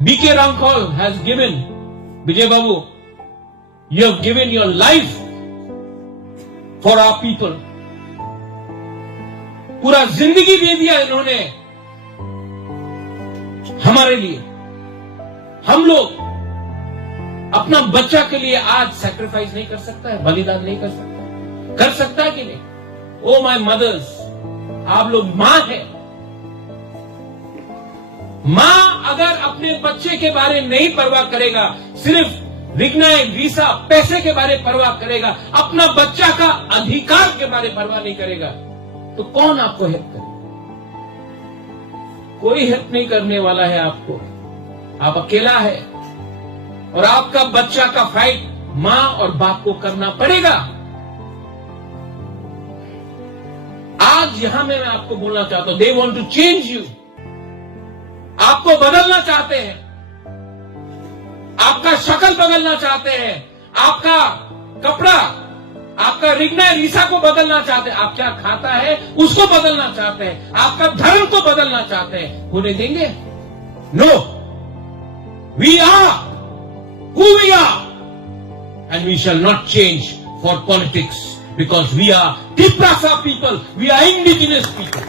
B.K. Ramkhal has given, Vijay Babu, you have given your life for our people. पूरा जिंदगी दे दिया इन्होंने हमारे लिए। हम लोग अपना बच्चा के लिए आज सैक्रिफाइस नहीं कर सकता है, बलिदान नहीं कर सकता, कर सकता है कि नहीं? ओ माय मदर्स, आप लोग मां हैं। मां अगर अपने बच्चे के बारे में नहीं परवाह करेगा, सिर्फ रिग्नाए वीसा पैसे के बारे में परवाह करेगा, अपना बच्चा का अधिकार के बारे में परवाह नहीं करेगा, तो कौन आपको हेल्प करेगा? कोई हेल्प नहीं करने वाला है आपको। आप अकेला है और आपका बच्चा का फाइट मां और बाप को करना पड़ेगा। आज यहां मैं आपको बोलना चाहता हूं, they want to change you. आपको बदलना चाहते हैं, आपका शक्ल बदलना चाहते हैं, आपका कपड़ा, आपका रिग्ना रीसा को बदलना चाहते हैं, आप क्या खाता है उसको बदलना चाहते हैं, आपका धर्म को बदलना चाहते हैं। होने देंगे? No, we are who we are and we shall not change for politics because we are Tiprasa people, we are indigenous people.